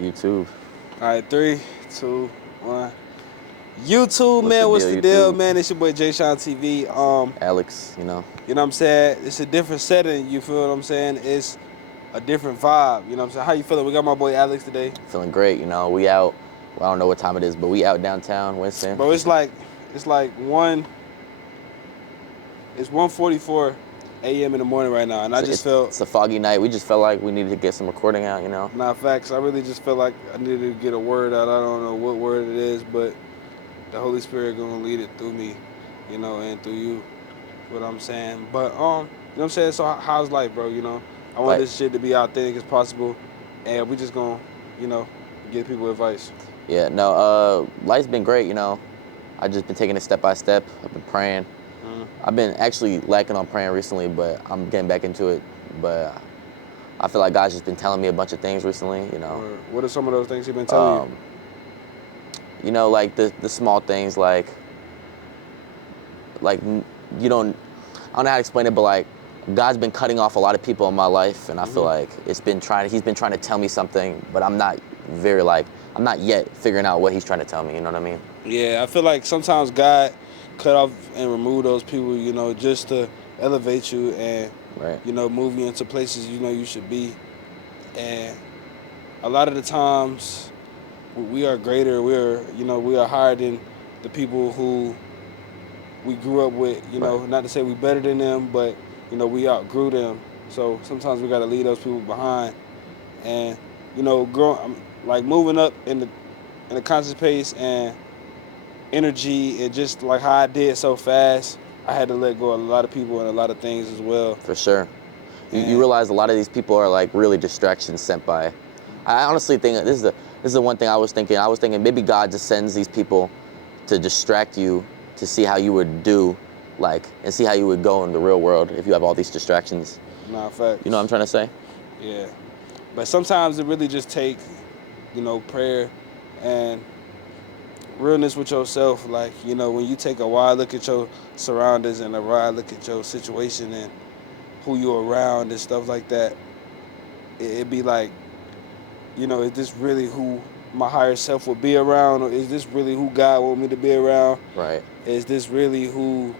YouTube. All right, 3, 2, 1. YouTube, What's man, the what's deal, the deal, YouTube? man? It's your boy Jay Sean TV. Alex, You know what I'm saying? It's a different setting. You feel what I'm saying? It's a different vibe. You know what I'm saying? How you feeling? We got my boy Alex today, feeling great. We out. Well, I don't know what time it is, but we out downtown, Winston. bro. It's 1:44 a.m. in the morning right now, and I just felt. It's a foggy night. We just felt like we needed to get some recording out. Nah, facts. I really just felt like I needed to get a word out. I don't know what word it is, but the Holy Spirit gonna lead it through me, and through you. What I'm saying. But you know what I'm saying? So how's life, bro? I want this shit to be authentic as possible, and we just gonna, give people advice. Yeah, no, life's been great. I just been taking it step by step. I've been praying. I've been actually lacking on praying recently, but I'm getting back into it. But I feel like God's just been telling me a bunch of things recently. What are some of those things He's been telling you? Like the small things, like you don't. I don't know how to explain it, but like God's been cutting off a lot of people in my life, and I feel like He's been trying to tell me something, but I'm not yet figuring out what He's trying to tell me. You know what I mean? Yeah, I feel like sometimes God cut off and remove those people, just to elevate you and move you into places you should be. And a lot of the times we are greater. We are higher than the people who we grew up with. Not to say we better than them, but we outgrew them. So sometimes we got to leave those people behind, and growing, like moving up in the conscious pace and energy, and just like how I did so fast, I had to let go of a lot of people and a lot of things as well. For sure. You realize a lot of these people are like really distractions sent by. I honestly think this is the one thing I was thinking. I was thinking maybe God just sends these people to distract you, to see how you would do, and see how you would go in the real world if you have all these distractions. Nah, facts. You know what I'm trying to say? Yeah. But sometimes it really just takes, prayer and realness with yourself. Like, when you take a wide look at your surroundings and a wide look at your situation and who you're around and stuff like that, it'd be like, is this really who my higher self would be around, or is this really who God want me to be around? Right. Is this really who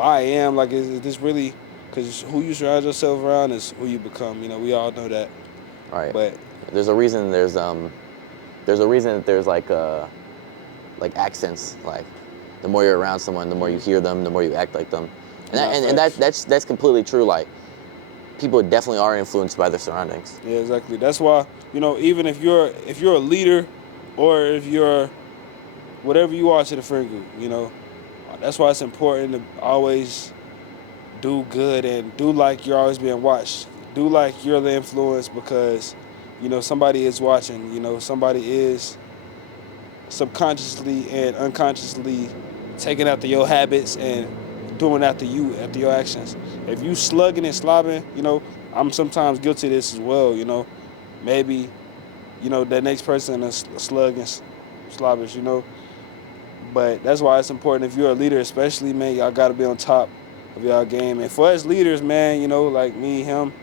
I am? Like, is this really? Because who you surround yourself around is who you become. We all know that. Right. But there's a reason. There's a reason that there's like accents. Like, the more you're around someone, the more you hear them, the more you act like them. And that's completely true. Like, people definitely are influenced by their surroundings. Yeah, exactly. That's why, even if you're a leader, or if you're whatever you are to the friend group, that's why it's important to always do good and do like you're always being watched. Do like you're the influence, because, somebody is watching. Somebody is subconsciously and unconsciously taking after your habits and doing after your actions. If you slugging and slobbing, I'm sometimes guilty of this as well. Maybe, that next person is slugging, slobbish, But that's why it's important. If you're a leader, especially, man, y'all got to be on top of y'all game. And for us leaders, man, like me, him,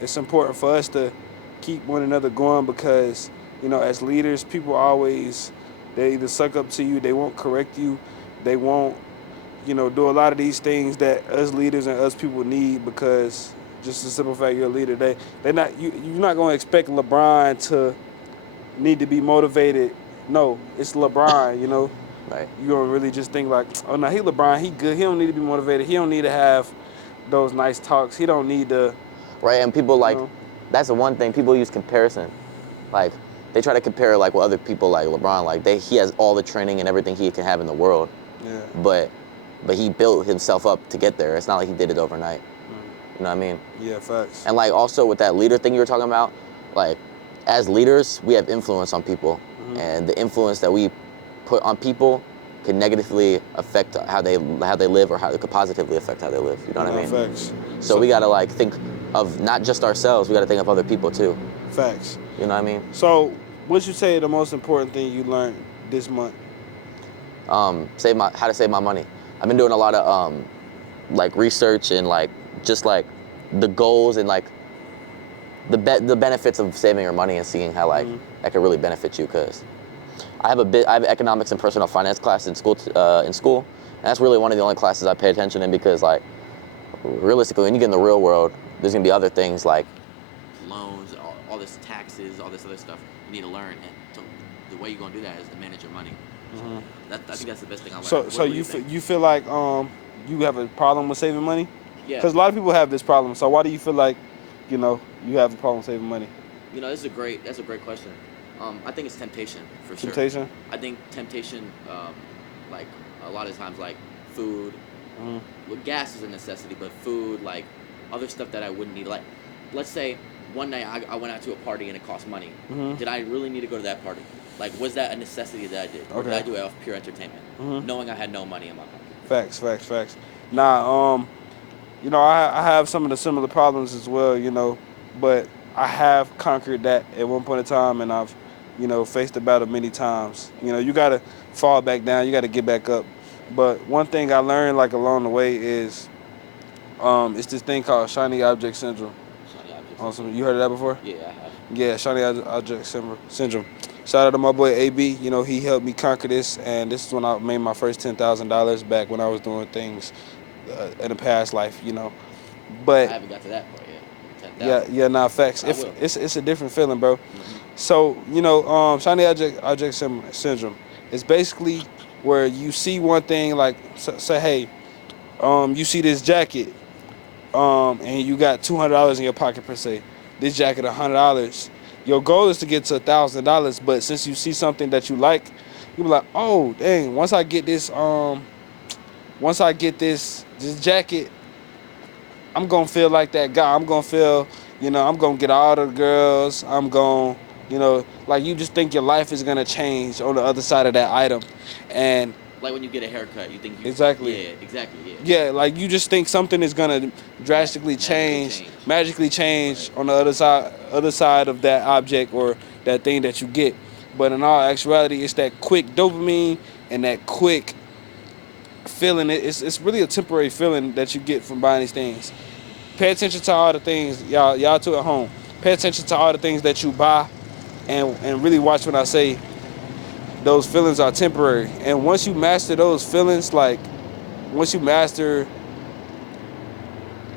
it's important for us to keep one another going, because, as leaders, people always, they either suck up to you, they won't correct you, they won't, do a lot of these things that us leaders and us people need, because just the simple fact you're a leader, you're not going to expect LeBron to need to be motivated. No, it's LeBron, Right. You don't really just think like, oh no, he LeBron, he good. He don't need to be motivated. He don't need to have those nice talks. He don't need to. Right, and people that's the one thing, people use comparison. Like, they try to compare like with other people, like LeBron, like he has all the training and everything he can have in the world. Yeah. But he built himself up to get there. It's not like he did it overnight. You know what I mean? Yeah, facts. And like also with that leader thing you were talking about, like, as leaders, we have influence on people, and the influence that we put on people can negatively affect how they live, or how it could positively affect how they live. You know what I mean? Facts. So we gotta think of not just ourselves. We gotta think of other people too. Facts. You know what I mean? So, what'd you say the most important thing you learned this month? How to save my money. I've been doing a lot of research and just the goals and the benefits of saving your money and seeing how like that could really benefit you. Because I have economics and personal finance class in school, and that's really one of the only classes I pay attention in, because like realistically, when you get in the real world, there's gonna be other things like loans, all this taxes, all this other stuff you need to learn, and so the way you're gonna do that is to manage your money. I think that's the best thing I learned. So you feel like you have a problem with saving money? Yeah. Because a lot of people have this problem. So why do you feel like, you have a problem saving money? That's a great question. I think it's temptation, for sure. Temptation? I think temptation, like a lot of times, like food. Well, gas is a necessity, but food, like other stuff that I wouldn't need. Like, let's say one night I went out to a party and it cost money. Did I really need to go to that party? Like, was that a necessity that I did? Or did I do it off pure entertainment? Knowing I had no money in my pocket. Facts. Nah, I have some of the similar problems as well, but I have conquered that at one point in time, and I've, faced the battle many times. You got to fall back down, you got to get back up. But one thing I learned, like, along the way is it's this thing called shiny object syndrome. Awesome. You heard of that before? Yeah, I have. Yeah, shiny object syndrome. Shout out to my boy AB. He helped me conquer this, and this is when I made my first $10,000 back when I was doing things in a past life. But I haven't got to that part yet. Facts. It's a different feeling, bro. So shiny object syndrome. It's basically where you see one thing, like say, hey, you see this jacket, and you got $200 in your pocket per se. This jacket $100. Your goal is to get to $1,000, but since you see something that you like, you be like, oh dang, once I get this jacket, I'm gonna feel like that guy. I'm gonna feel, I'm gonna get all the girls. I'm gonna, like, you just think your life is gonna change on the other side of that item, and like when you get a haircut, you think you... Exactly. Yeah, exactly, yeah. Yeah, like you just think something is gonna drastically magically change on the other side of that object or that thing that you get. But in all actuality, it's that quick dopamine and that quick feeling. It's really a temporary feeling that you get from buying these things. Pay attention to all the things, y'all too at home. Pay attention to all the things that you buy, and really watch when I say those feelings are temporary. And once you master those feelings, like once you master,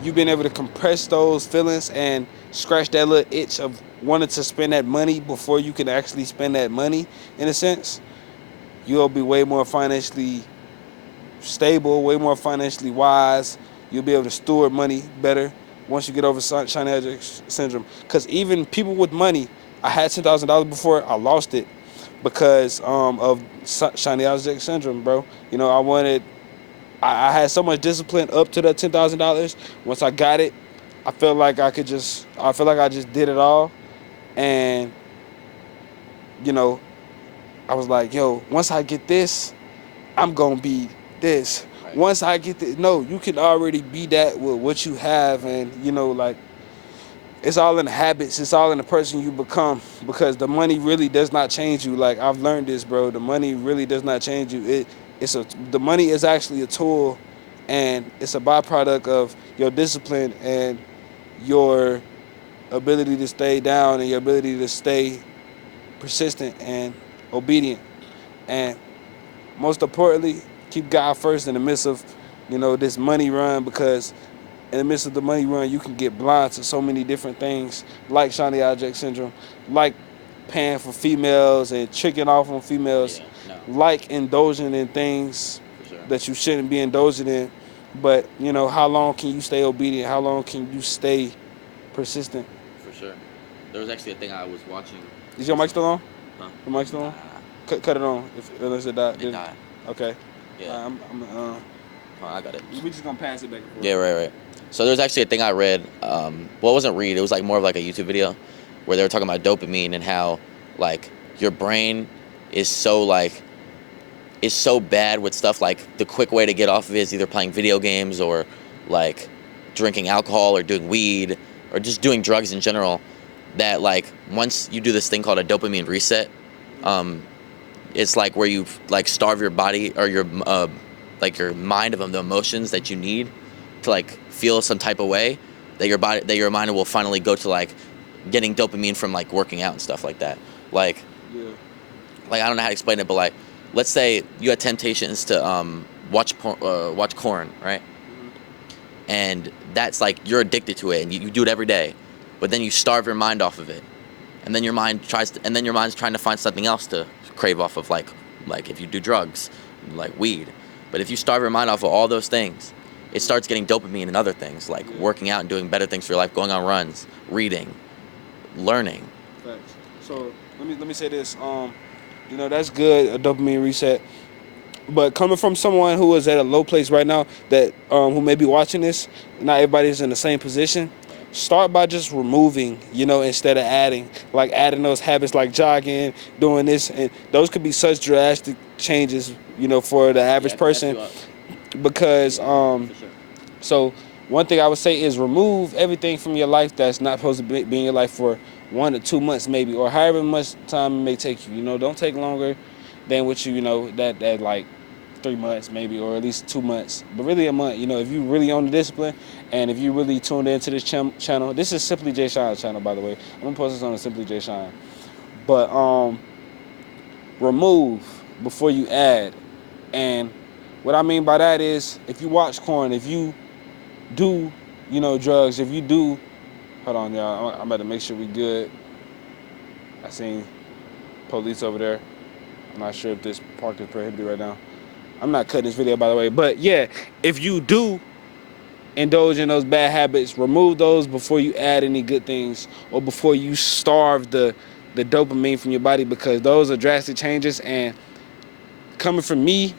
you've been able to compress those feelings and scratch that little itch of wanting to spend that money before you can actually spend that money, in a sense, you'll be way more financially stable, way more financially wise. You'll be able to steward money better once you get over shiny object syndrome. Because even people with money, I had $10,000 before, I lost it because of shiny object syndrome, bro. I had so much discipline up to that $10,000. Once I got it, I felt like I just did it all. And, I was like, yo, once I get this, I'm going to be this. Right. Once I get this, no, you can already be that with what you have. And, like, it's all in the habits. It's all in the person you become, because the money really does not change you. Like, I've learned this, bro. The money really does not change you. The money is actually a tool, and it's a byproduct of your discipline and your ability to stay down and your ability to stay persistent and obedient. And most importantly, keep God first in the midst of, this money run, because in the midst of the money run, you can get blind to so many different things, like shiny object syndrome, like paying for females and tricking off on females, like indulging in things that you shouldn't be indulging in. But, how long can you stay obedient? How long can you stay persistent? For sure. There was actually a thing I was watching. Is your mic still on? Huh? The mic still on? Cut it on, unless it died. It died. Okay. Yeah. I got it. We're just going to pass it back and forth. Yeah, right. So there's actually a thing I read. Well, it wasn't read. It was like more of like a YouTube video where they were talking about dopamine and how, like, your brain is so bad with stuff. Like, the quick way to get off of it is either playing video games or, like, drinking alcohol or doing weed or just doing drugs in general, that, like, once you do this thing called a dopamine reset, it's like where you, like, starve your body or your mind of the emotions that you need to, like, feel some type of way, that your mind will finally go to, like, getting dopamine from like working out and stuff like that. Like Yeah. I don't know how to explain it, but like let's say you had temptations to watch corn, right? And that's like you're addicted to it and you do it every day, but then you starve your mind off of it, and then your mind's trying to find something else to crave off of, like if you do drugs, like weed. But if you starve your mind off of all those things, it starts getting dopamine and other things like working out and doing better things for your life, going on runs, reading, learning. Thanks. So let me say this. You know, that's good, a dopamine reset. But coming from someone who is at a low place right now, that who may be watching this, not everybody's in the same position. Start by just removing, you know, instead of adding. Like adding those habits, like jogging, doing this, and those could be such drastic changes, you know, for the average person. Because so one thing I would say is remove everything from your life that's not supposed to be in your life for 1 to 2 months maybe, or however much time it may take you. You know, don't take longer than what you know that like 3 months maybe, or at least 2 months, but really a month. You know, if you really own the discipline, and if you really tuned into this channel, this is Simply Jay Shine channel, by the way. I'm gonna post this on the Simply Jay Shine. But remove before you add. And what I mean by that is, if you watch corn, if you do, you know, drugs, if you do, hold on, y'all, I'm about to make sure we good. I seen police over there. I'm not sure if this park is prohibited right now. I'm not cutting this video, by the way. But yeah, if you do indulge in those bad habits, remove those before you add any good things, or before you starve the dopamine from your body, because those are drastic changes. And coming from me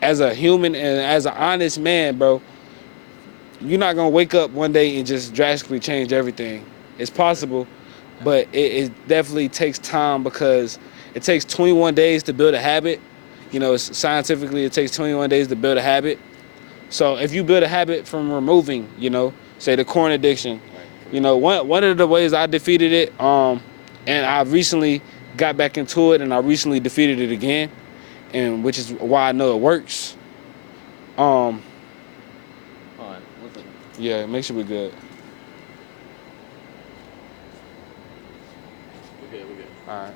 as a human and as an honest man, bro, you're not gonna wake up one day and just drastically change everything. It's possible, but it definitely takes time, because it takes 21 days to build a habit. You know, scientifically, it takes 21 days to build a habit. So if you build a habit from removing, you know, say the corn addiction, you know, one of the ways I defeated it, and I recently got back into it, and I recently defeated it again, and which is why I know it works. Yeah, make sure we're good. We're good. All right.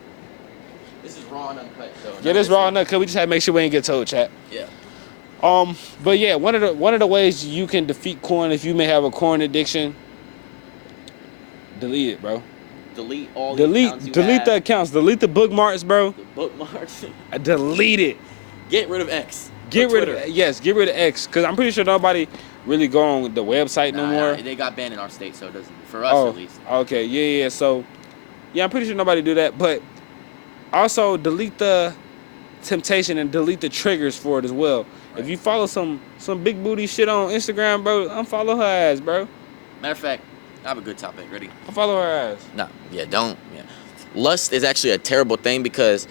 This is raw and uncut, so. Yeah, this raw enough, cause we just had to make sure we ain't get told, chat. Yeah. But yeah, one of the ways you can defeat corn, if you may have a corn addiction, delete it, bro. Delete all delete the accounts, delete the bookmarks, bro. The bookmarks. Delete it. Get rid of X. Get rid of X, cause I'm pretty sure nobody really go on the website no more. They got banned in our state, so it doesn't, for us at least. Okay, yeah. So, yeah, I'm pretty sure nobody do that, but also delete the temptation and delete the triggers for it as well. Right. If you follow some big booty shit on Instagram, bro, unfollow her ass, bro. Matter of fact, I have a good topic. Ready? Unfollow her ass. No, yeah, don't. Yeah. Lust is actually a terrible thing, because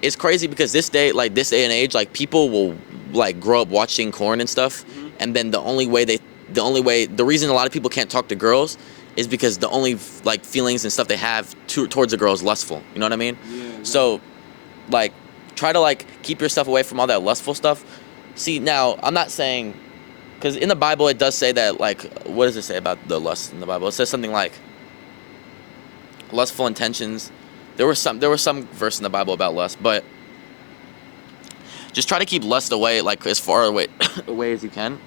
it's crazy, because this day and age, like people will like grow up watching corn and stuff, and then the reason a lot of people can't talk to girls is because the only like feelings and stuff they have towards a girl is lustful. You know what I mean? Yeah. So, like, try to like keep yourself away from all that lustful stuff. See, now I'm not saying, because in the Bible it does say that, like, what does it say about the lust in the Bible? It says something like lustful intentions. There was some verse in the Bible about lust, but just try to keep lust away, like as far away as you can,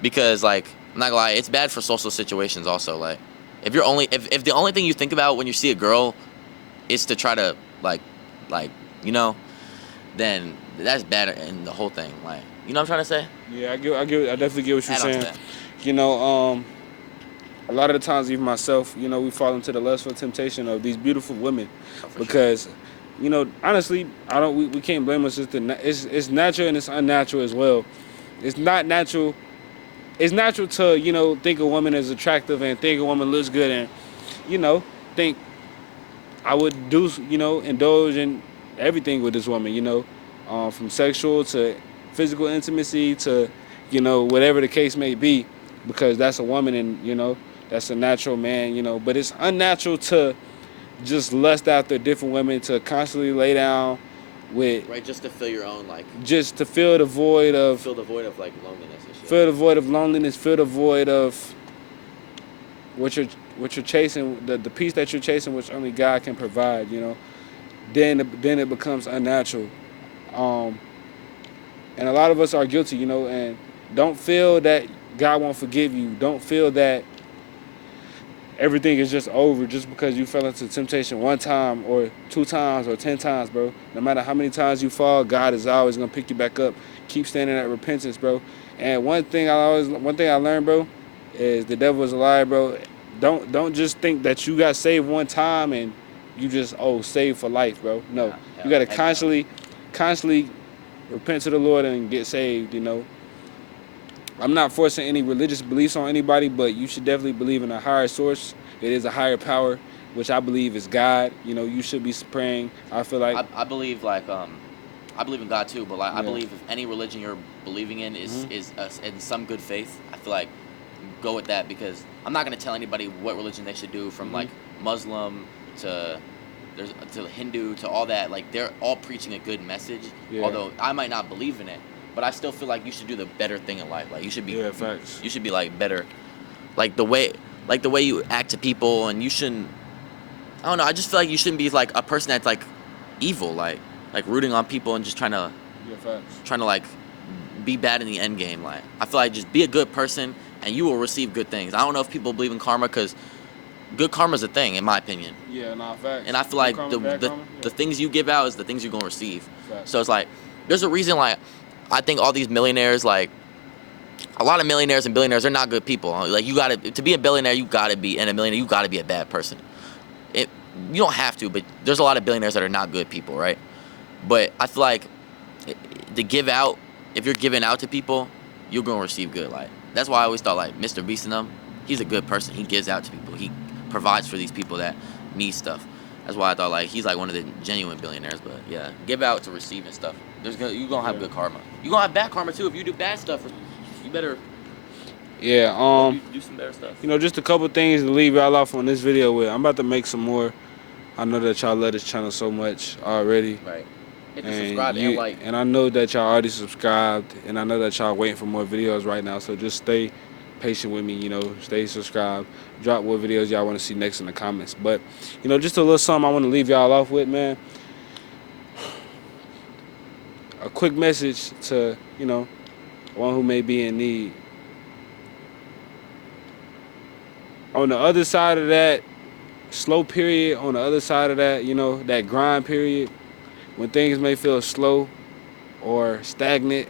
because like, I'm not gonna lie, it's bad for social situations also. Like, if the only thing you think about when you see a girl is to try to like you know, then that's bad in the whole thing. Like, you know what I'm trying to say? Yeah, I definitely get what you're saying. You know, a lot of the times, even myself, you know, we fall into the lustful temptation of these beautiful women, because, you know, honestly, we can't blame us. It's natural and it's unnatural as well. It's not natural. It's natural to, you know, think a woman is attractive and think a woman looks good, and, you know, think I would do, you know, indulge in everything with this woman, you know, from sexual to physical intimacy to, you know, whatever the case may be, because that's a woman, and, you know, that's a natural man, you know. But it's unnatural to just lust after different women, to constantly lay down with... Right, just to fill your own, like... Just to fill the void of... Fill the void of, like, loneliness and shit. Fill the void of loneliness, fill the void of what what you're chasing, the peace that you're chasing, which only God can provide, you know, then it becomes unnatural. Um, and a lot of us are guilty, you know, and don't feel that God won't forgive you. Don't feel that everything is just over just because you fell into temptation one time or 2 times or 10 times, bro. No matter how many times you fall, God is always gonna pick you back up. Keep standing at repentance, bro. And one thing I learned, bro, is the devil is a liar, bro. Don't just think that you got saved one time and you just saved for life, bro. No, you gotta constantly repent to the Lord and get saved. You know, I'm not forcing any religious beliefs on anybody, but you should definitely believe in a higher source. It is a higher power, which I believe is God. You know, you should be praying. I feel like I believe I believe in God too, but like I Yeah. believe if any religion you're believing in is in some good faith, I feel like go with that, because I'm not gonna tell anybody what religion they should do, from like Muslim to Hindu to all that. Like they're all preaching a good message. Yeah. Although I might not believe in it, but I still feel like you should do the better thing in life. Like you should be facts. you should be like better, like the way you act to people, and you shouldn't. I don't know. I just feel like you shouldn't be like a person that's like evil, like rooting on people and just trying to like be bad in the end game. Like I feel like just be a good person and you will receive good things. I don't know if people believe in karma, because good karma is a thing, in my opinion. Yeah, nah, facts. And I feel like the things you give out is the things you're gonna receive. Facts. So it's like there's a reason, like I think all these millionaires, like a lot of millionaires and billionaires, they're not good people. Like to be a billionaire, you gotta be, and a millionaire, you gotta be a bad person. You don't have to, but there's a lot of billionaires that are not good people, right? But I feel like to give out, if you're giving out to people, you're gonna receive good. Like that's why I always thought like Mr. Beast and them, he's a good person. He gives out to people. He provides for these people that need stuff. That's why I thought like he's like one of the genuine billionaires. But yeah, give out to receive and stuff. You're gonna have good karma. You're gonna have bad karma too if you do bad stuff. You better do some better stuff. You know, just a couple things to leave y'all off on this video with. I'm about to make some more. I know that y'all love this channel so much already. Right. Hit the subscribe and like. And I know that y'all already subscribed, and I know that y'all waiting for more videos right now. So just stay patient with me, you know, stay subscribed. Drop what videos y'all want to see next in the comments. But, you know, just a little something I want to leave y'all off with, man. A quick message to, you know, one who may be in need. On the other side of that slow period, on the other side of that, you know, that grind period, when things may feel slow or stagnant,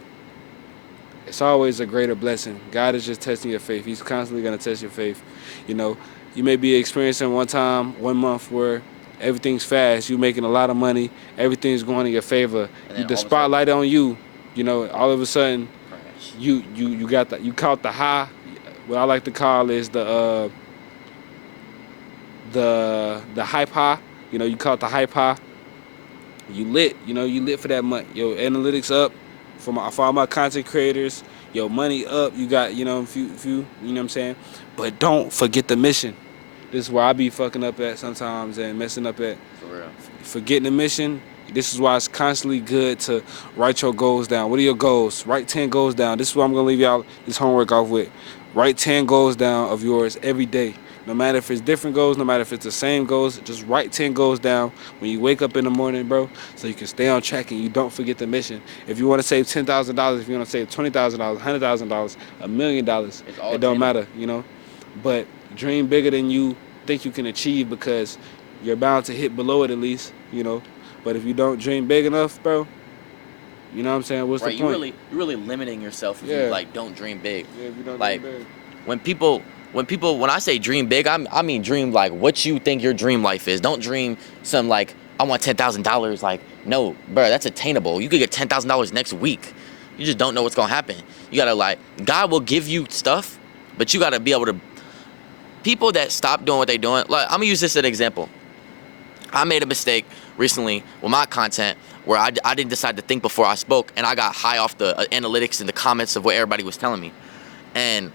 it's always a greater blessing. God is just testing your faith. He's constantly going to test your faith. You know, you may be experiencing one month where everything's fast, you're making a lot of money, everything's going in your favor. The spotlight on you, you know, all of a sudden you caught the high. What I like to call is the hype high. You know, you caught the hype high. You lit, you know, you lit for that month. Your analytics up for all my content creators. Your money up. You got, you know, few, you know what I'm saying? But don't forget the mission. This is where I be fucking up at sometimes and messing up at. For real. Forgetting the mission. This is why it's constantly good to write your goals down. What are your goals? Write 10 goals down. This is what I'm going to leave y'all this homework off with. Write 10 goals down of yours every day. No matter if it's different goals, no matter if it's the same goals, just write 10 goals down when you wake up in the morning, bro, so you can stay on track and you don't forget the mission. If you want to save $10,000, if you want to save $20,000, $100,000, $1 million, it don't matter, you know. But dream bigger than you think you can achieve, because you're bound to hit below it at least, you know. But if you don't dream big enough, bro, you know what I'm saying? What's the point? You're really limiting yourself if you like don't dream big. Yeah, if you don't like dream big. When I say dream big, I mean dream like what you think your dream life is. Don't dream some like I want $10,000. Like no, bro, that's attainable. You could get $10,000 next week. You just don't know what's gonna happen. You gotta like God will give you stuff, but you gotta be able to. People that stop doing what they're doing. Like I'm gonna use this as an example. I made a mistake recently with my content where I didn't decide to think before I spoke, and I got high off the analytics and the comments of what everybody was telling me, and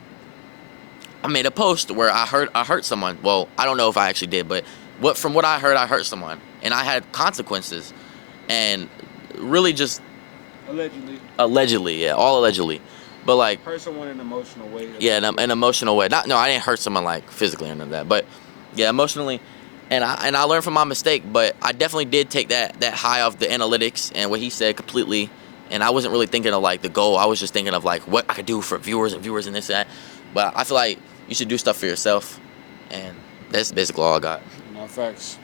I made a post where I hurt someone. Well, I don't know if I actually did, but from what I heard, I hurt someone, and I had consequences, and really just allegedly, yeah, all allegedly. but like, Hurt someone in an emotional way. yeah, in an emotional way. Not, no, I didn't hurt someone like physically or none of that, but yeah, emotionally. And I learned from my mistake, but I definitely did take that high off the analytics and what he said completely. And I wasn't really thinking of like the goal. I was just thinking of like what I could do for viewers and this and that. But I feel like you should do stuff for yourself, and that's basically all I got. No facts.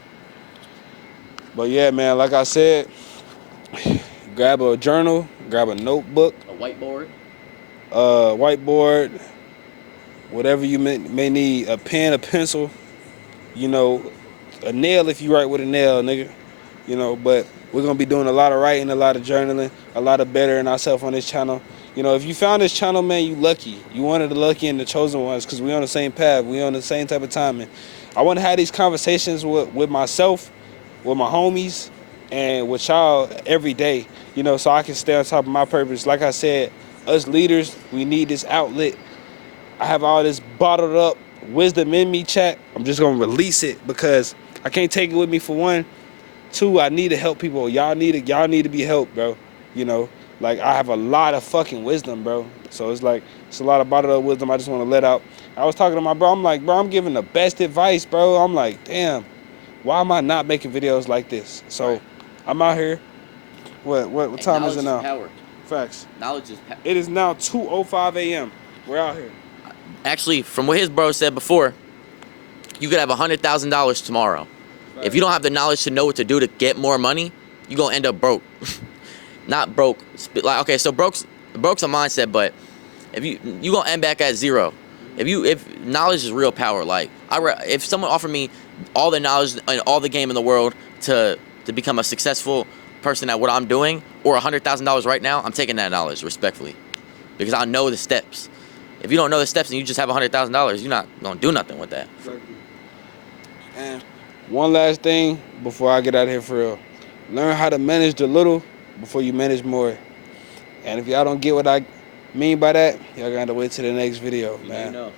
But yeah, man, like I said, grab a journal, grab a notebook, A whiteboard. whiteboard, whatever you may need, a pen, a pencil, you know, a nail if you write with a nail, nigga. You know, but we're gonna be doing a lot of writing, a lot of journaling, a lot of bettering ourselves on this channel. You know, if you found this channel, man, you lucky. You one of the lucky and the chosen ones, because we on the same path. We on the same type of timing. I want to have these conversations with myself, with my homies, and with y'all every day, you know, so I can stay on top of my purpose. Like I said, us leaders, we need this outlet. I have all this bottled up wisdom in me, chat. I'm just gonna release it because I can't take it with me, for one. Two, I need to help people. Y'all need to be helped, bro. You know, like I have a lot of fucking wisdom, bro. So it's like it's a lot of bottled up wisdom I just want to let out. I was talking to my bro. I'm like, bro, I'm giving the best advice, bro. I'm like, damn, why am I not making videos like this? So Right. I'm out here. What time is it now? Power. Facts. Knowledge is power. It is now 2:05 a.m. We're out here. Actually, from what his bro said before, you could have $100,000 tomorrow. Facts. If you don't have the knowledge to know what to do to get more money, you're gonna end up broke. Not broke. Like, okay, so broke's a mindset, but if you gonna end back at zero. If knowledge is real power, like if someone offered me all the knowledge and all the game in the world to become a successful person at what I'm doing, or $100,000 right now, I'm taking that knowledge respectfully, because I know the steps. If you don't know the steps and you just have $100,000, you're not gonna do nothing with that. And one last thing before I get out of here for real. Learn how to manage the little before you manage more. And if y'all don't get what I mean by that, y'all gonna have to wait till the next video, man. know.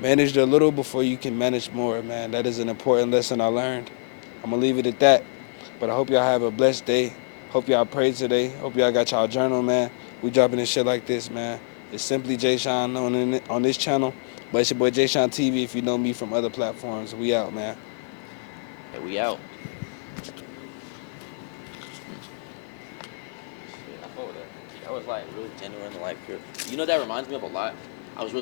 Manage the little before you can manage more, man. That is an important lesson I learned. I'm gonna leave it at that. But I hope y'all have a blessed day. Hope y'all prayed today. Hope y'all got y'all journal, man. We dropping this shit like this, man. It's simply Jay Sean on this channel. But it's your boy Jay Sean TV if you know me from other platforms. We out, man. Hey, we out. That was like really genuine and like pure. You know, that reminds me of a lot.